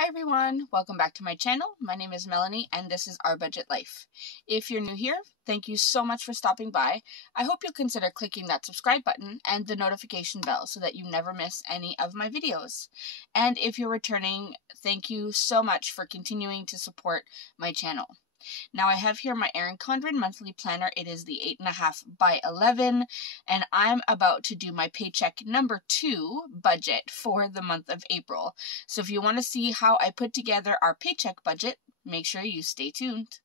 Hi everyone, welcome back to my channel. My name is Melanie and this is Our Budget Life. If you're new here, thank you so much for stopping by. I hope you'll consider clicking that subscribe button and the notification bell so that you never miss any of my videos. And if you're returning, thank you so much for continuing to support my channel. Now I have here my Erin Condren monthly planner. It is the 8.5 by 11 and I'm about to do my paycheck number 2 budget for the month of April. So if you want to see how I put together our paycheck budget, make sure you stay tuned.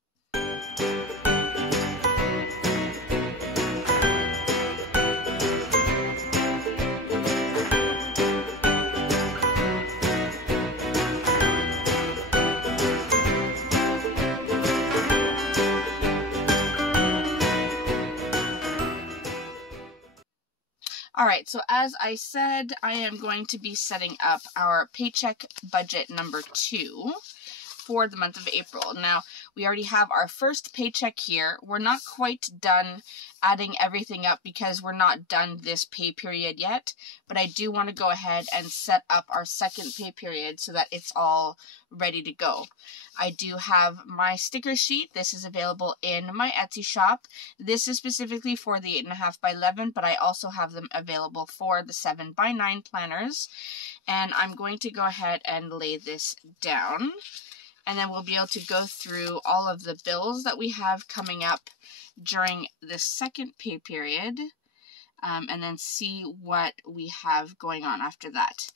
Alright, so as I said, I am going to be setting up our paycheck budget number 2 for the month of April. Now, we already have our first paycheck here. We're not quite done adding everything up because we're not done this pay period yet, but I do want to go ahead and set up our second pay period so that it's all ready to go. I do have my sticker sheet. This is available in my Etsy shop. This is specifically for the 8.5 by 11, but I also have them available for the 7 by 9 planners. And I'm going to go ahead and lay this down. And then we'll be able to go through all of the bills that we have coming up during the second pay period. And then see what we have going on after that.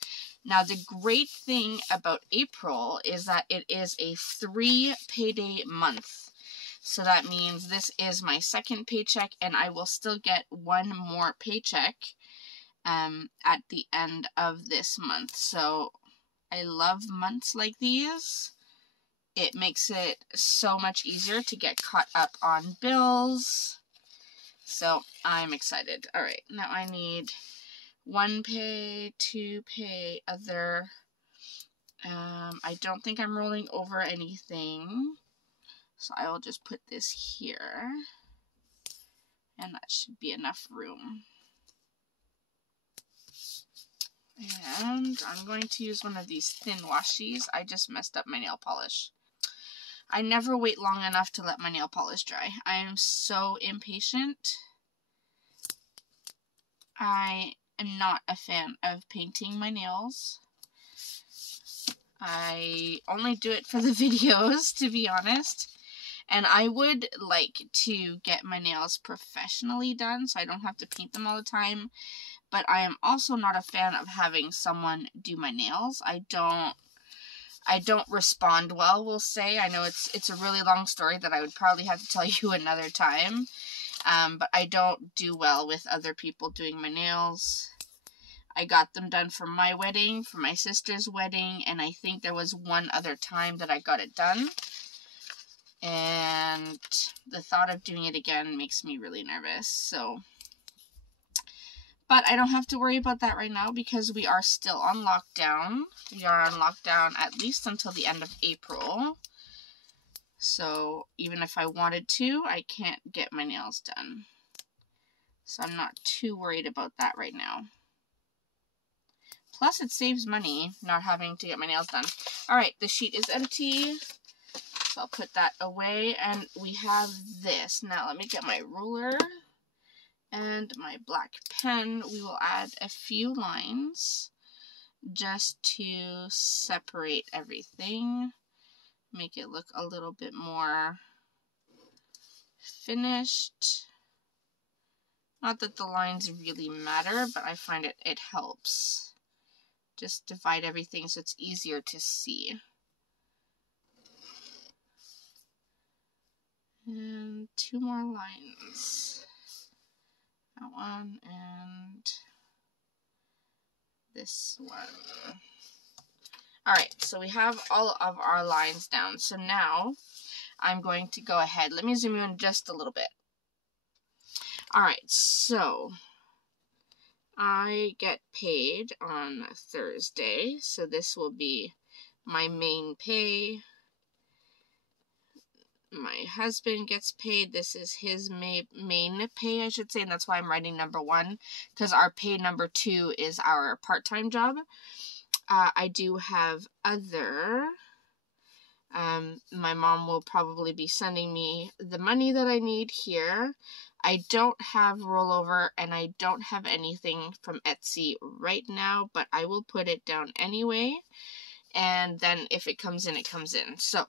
Now, the great thing about April is that it is a 3 payday month. So that means this is my second paycheck and I will still get one more paycheck at the end of this month. So I love months like these. It makes it so much easier to get caught up on bills. So I'm excited. All right, now I need 1 pay, 2 pay, other. I don't think I'm rolling over anything. So I will just put this here. And that should be enough room. And I'm going to use one of these thin washies. I just messed up my nail polish. I never wait long enough to let my nail polish dry. I am so impatient. I am not a fan of painting my nails. I only do it for the videos, to be honest. And I would like to get my nails professionally done so I don't have to paint them all the time. But I am also not a fan of having someone do my nails. I don't respond well, we'll say. I know it's a really long story that I would probably have to tell you another time. But I don't do well with other people doing my nails. I got them done for my wedding, for my sister's wedding, and I think there was one other time that I got it done. And the thought of doing it again makes me really nervous, so. But I don't have to worry about that right now because we are still on lockdown. We are on lockdown at least until the end of April. So even if I wanted to, I can't get my nails done. So I'm not too worried about that right now. Plus it saves money not having to get my nails done. Alright, the sheet is empty. So I'll put that away. And we have this. Now let me get my ruler and my black pen. We will add a few lines just to separate everything. Make it look a little bit more finished. Not that the lines really matter, but I find it helps. Just divide everything so it's easier to see. And 2 more lines. That one and this one. Alright, so we have all of our lines down. So now I'm going to go ahead. Let me zoom in just a little bit. Alright, so I get paid on Thursday. So this will be my main pay. My husband gets paid. This is his main pay, I should say, and that's why I'm writing number 1, because our pay number 2 is our part-time job. I do have other. My mom will probably be sending me the money that I need here. I don't have rollover and I don't have anything from Etsy right now, but I will put it down anyway. And then if it comes in, it comes in. So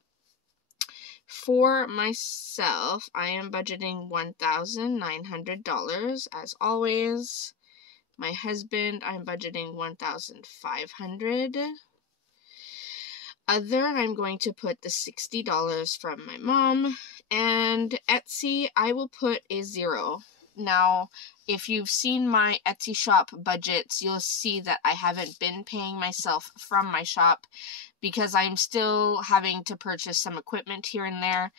for myself, I am budgeting $1,900 as always. My husband, I'm budgeting $1,500. Other, I'm going to put the $60 from my mom, and Etsy, I will put a 0. Now, if you've seen my Etsy shop budgets, you'll see that I haven't been paying myself from my shop because I'm still having to purchase some equipment here and there.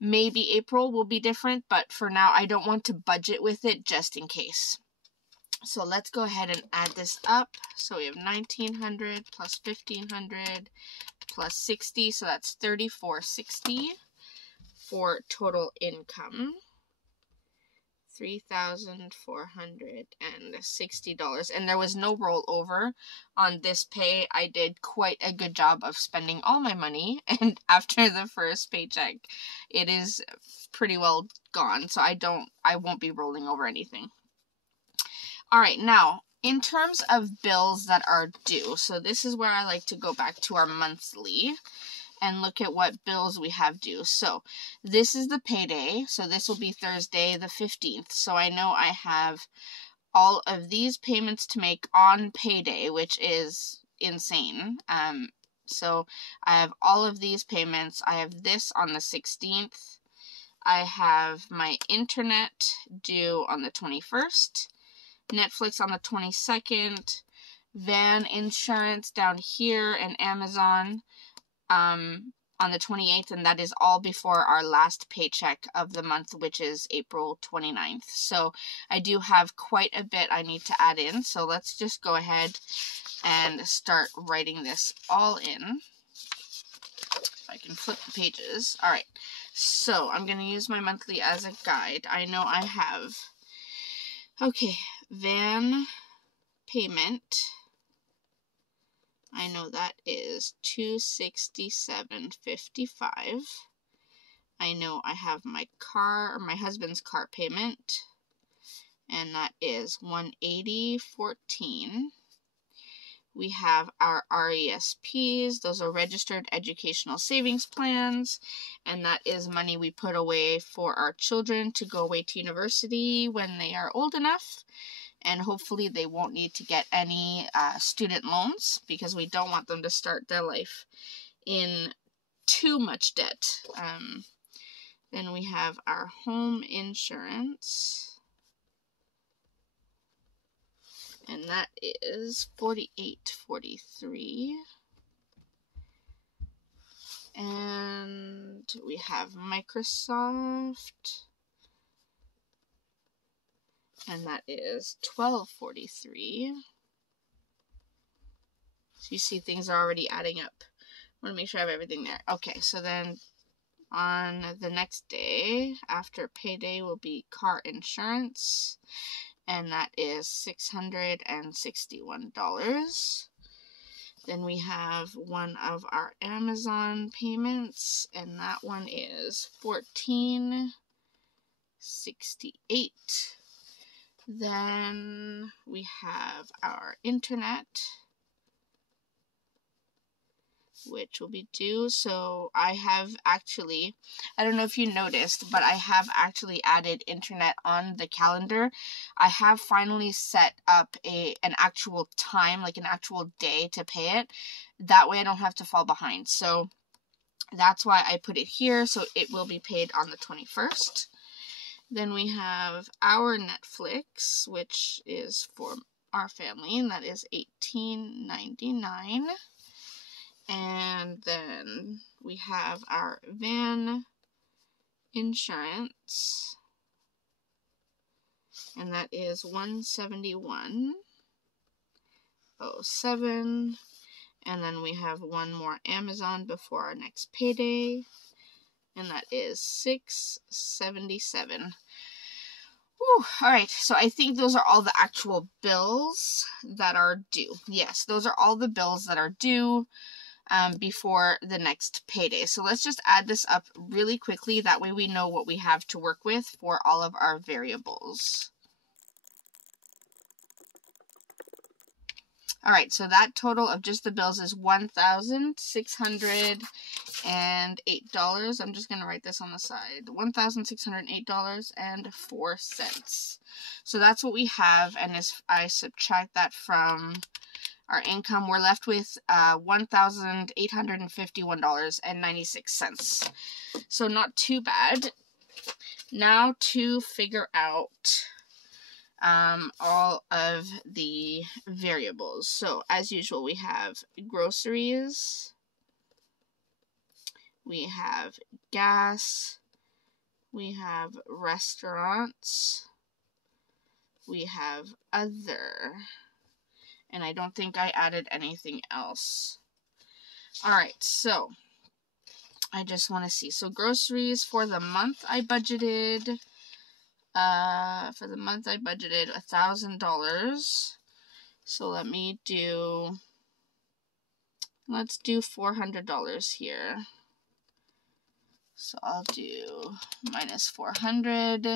Maybe April will be different, but for now, I don't want to budget with it just in case. So let's go ahead and add this up. So we have 1,900 plus 1,500 plus 60, so that's $3,460 for total income. $3,460, and there was no rollover on this pay. I did quite a good job of spending all my money, and after the first paycheck, it is pretty well gone, so I won't be rolling over anything. All right, now, in terms of bills that are due, so this is where I like to go back to our monthly and look at what bills we have due. So this is the payday, so this will be Thursday the 15th. So I know I have all of these payments to make on payday, which is insane. So I have all of these payments. I have this on the 16th. I have my internet due on the 21st. Netflix on the 22nd, van insurance down here, and Amazon on the 28th, and that is all before our last paycheck of the month, which is April 29th. So I do have quite a bit I need to add in, so let's just go ahead and start writing this all in. If I can flip the pages. All right, so I'm going to use my monthly as a guide. I know I have... Okay, van payment, I know that is $267.55. I know I have my husband's car payment, and that is $180.14. We have our RESPs, those are registered educational savings plans, and that is money we put away for our children to go away to university when they are old enough, and hopefully they won't need to get any student loans because we don't want them to start their life in too much debt. Then we have our home insurance, and that is $48.43. And we have Microsoft, and that is $12.43. So you see things are already adding up. I want to make sure I have everything there. Okay, so then on the next day after payday will be car insurance, and that is $661. Then we have one of our Amazon payments, and that one is $14.68. Then we have our internet, which will be due. So I have actually, I don't know if you noticed, but I have actually added internet on the calendar. I have finally set up an actual time, like an actual day to pay it. That way I don't have to fall behind. So that's why I put it here. So it will be paid on the 21st. Then we have our Netflix, which is for our family, and that is $18.99. And then we have our van insurance, and that is $171.07. And then we have one more Amazon before our next payday, and that is $677. Whew, all right, so I think those are all the actual bills that are due. Yes, those are all the bills that are due before the next payday. So let's just add this up really quickly. That way we know what we have to work with for all of our variables. All right, so that total of just the bills is $1,608. I'm just going to write this on the side. $1,608.04. So that's what we have, and if I subtract that from our income, we're left with $1,851.96. So not too bad. Now to figure out all of the variables. So as usual, we have groceries, we have gas, we have restaurants, we have other, and I don't think I added anything else. Alright, so I just want to see. So groceries for the month I budgeted $1,000. So let's do $400 here. So I'll do minus 400.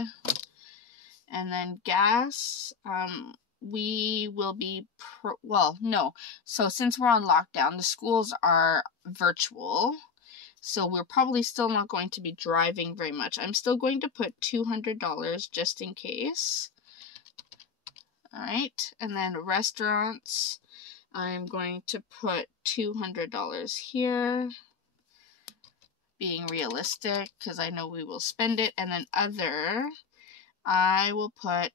And then gas, we will be, so since we're on lockdown, the schools are virtual. So we're probably still not going to be driving very much. I'm still going to put $200 just in case. All right, and then restaurants, I'm going to put $200 here, being realistic because I know we will spend it. And then other, I will put,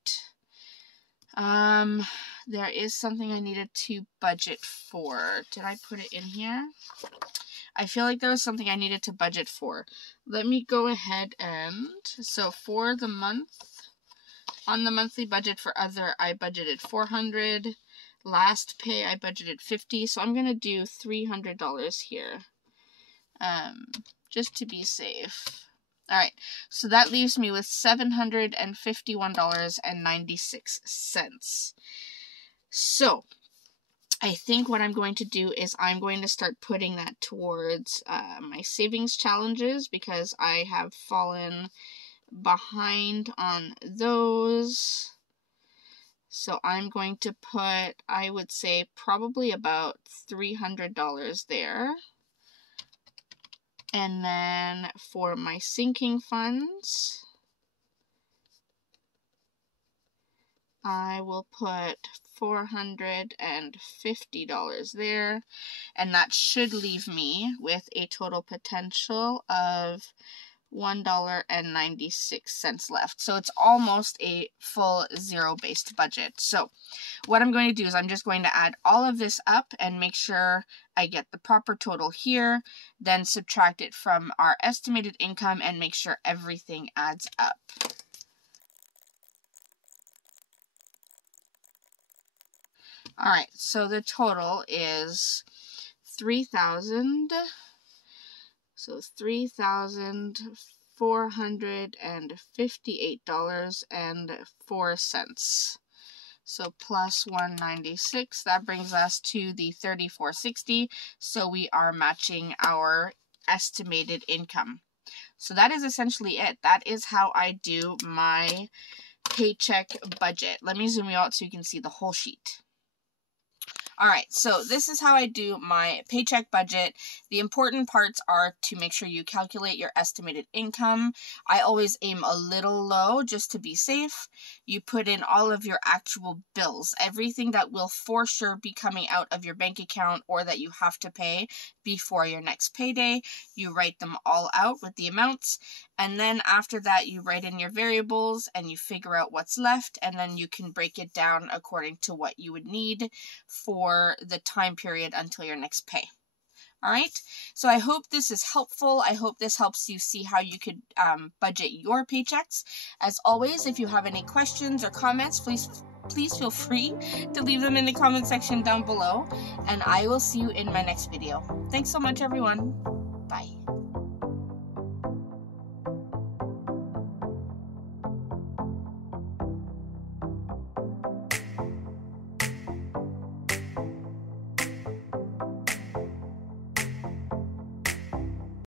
there is something I needed to budget for. Did I put it in here? I feel like there was something I needed to budget for. Let me go ahead and, so for the month, on the monthly budget for other, I budgeted $400. Last pay, I budgeted $50. So I'm going to do $300 here, just to be safe. All right, so that leaves me with $751.96. So I think what I'm going to do is I'm going to start putting that towards my savings challenges, because I have fallen behind on those. So I'm going to put, I would say, probably about $300 there. And then for my sinking funds, I will put $450 there, and that should leave me with a total potential of $1.96 left. So it's almost a full zero-based budget. So what I'm going to do is I'm just going to add all of this up and make sure I get the proper total here, then subtract it from our estimated income and make sure everything adds up. All right, so the total is $3,458.04. So plus 196, that brings us to the 3460. So we are matching our estimated income. So that is essentially it. That is how I do my paycheck budget. Let me zoom you out so you can see the whole sheet. All right, so this is how I do my paycheck budget. The important parts are to make sure you calculate your estimated income. I always aim a little low just to be safe. You put in all of your actual bills, everything that will for sure be coming out of your bank account or that you have to pay before your next payday. You write them all out with the amounts. And then after that, you write in your variables and you figure out what's left, and then you can break it down according to what you would need for the time period until your next pay. All right, so I hope this is helpful. I hope this helps you see how you could budget your paychecks. As always, if you have any questions or comments, please feel free to leave them in the comment section down below, and I will see you in my next video. Thanks so much, everyone. Bye.